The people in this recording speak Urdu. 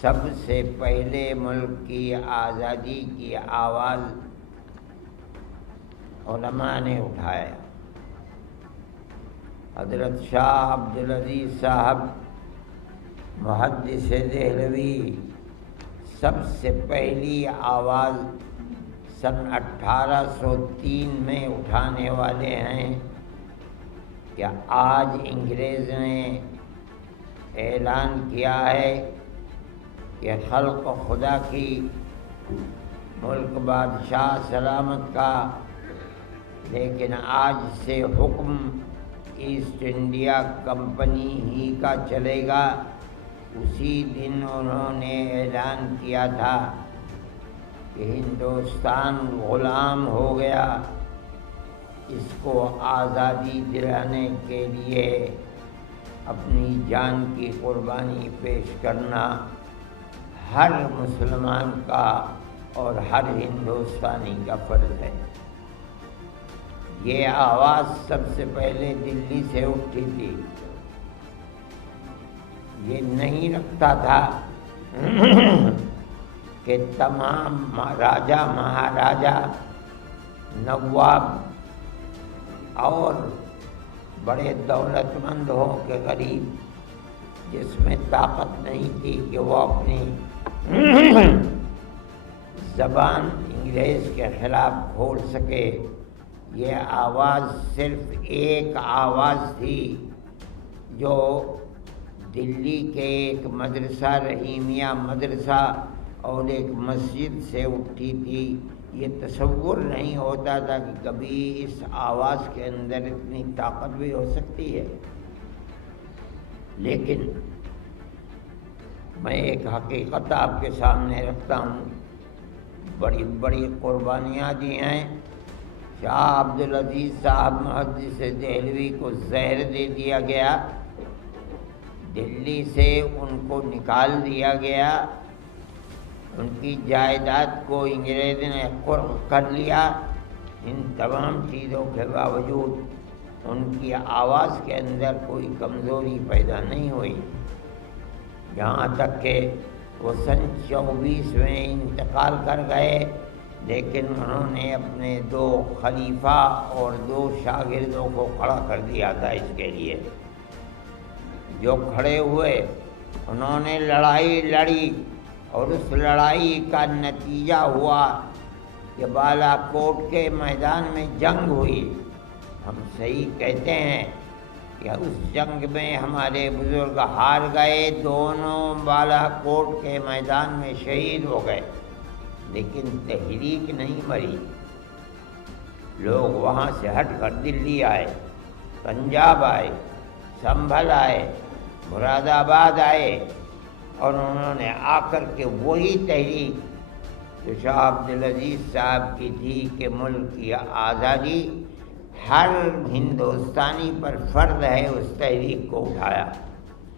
سب سے پہلے ملک کی آزادی کی آواز علماء نے اٹھایا۔ حضرت شاہ عبدالعزیز صاحب محدث دہلوی سب سے پہلی آواز سن 1803 میں اٹھانے والے ہیں کہ آج انگریز نے اعلان کیا ہے کہ خلق خدا کی، ملک بادشاہ سلامت کا، لیکن آج سے حکم ایسٹ انڈیا کمپنی ہی کا چلے گا۔ اسی دن انہوں نے اعلان کیا تھا کہ ہندوستان غلام ہو گیا، اس کو آزادی دلانے کے لیے اپنی جان کی قربانی پیش کرنا ہر مسلمان کا اور ہر ہندوستانی کا فرض ہے۔ یہ آواز سب سے پہلے دلی سے اٹھی تھی۔ یہ نہیں رکھتا تھا کہ تمام راجا مہاراجا نواب اور بڑے دولت مند ہوں کہ غریب جس میں طاقت نہیں تھی کہ وہ اپنی زبان انگریز کے خلاف کھول سکے۔ یہ آواز صرف ایک آواز تھی جو دلی کے ایک مدرسہ رحیمیہ مدرسہ اور ایک مسجد سے اٹھی تھی۔ یہ تصور نہیں ہوتا تھا کہ کبھی اس آواز کے اندر اتنی طاقت بھی ہو سکتی ہے، لیکن میں ایک حقیقت آپ کے سامنے رکھتا ہوں۔ بڑی بڑی قربانیاں دی ہیں۔ شاہ عبدالعزیز صاحب محدث دہلوی کو زہر دے دیا گیا، دلی سے ان کو نکال دیا گیا، ان کی جائیداد کو انگریز نے قرق کر لیا۔ ان تمام چیزوں کے باوجود ان کی آواز کے اندر کوئی کمزوری پیدا نہیں ہوئی، یہاں تک کہ وہ سن 24 میں انتقال کر گئے، لیکن انہوں نے اپنے 2 خلیفہ اور 2 شاگردوں کو کھڑا کر دیا تھا اس کے لیے۔ جو کھڑے ہوئے انہوں نے لڑائی لڑی اور اس لڑائی کا نتیجہ ہوا کہ بالا کوٹ کے میدان میں جنگ ہوئی۔ ہم صحیح کہتے ہیں کہ اس جنگ میں ہمارے بزرگ ہار گئے، دونوں بالا کوٹ کے میدان میں شہید ہو گئے، لیکن تحریک نہیں مری۔ لوگ وہاں سے ہٹ کر دلی آئے، پنجاب آئے، سنبھل آئے، مراد آباد آئے، اور انہوں نے آ کر کے وہی تحریک جو شاہ عبدالعزیز صاحب کی تھی کہ ملک کی آزادی ہر ہندوستانی پر فرض ہے، اس تحریک کو اٹھایا۔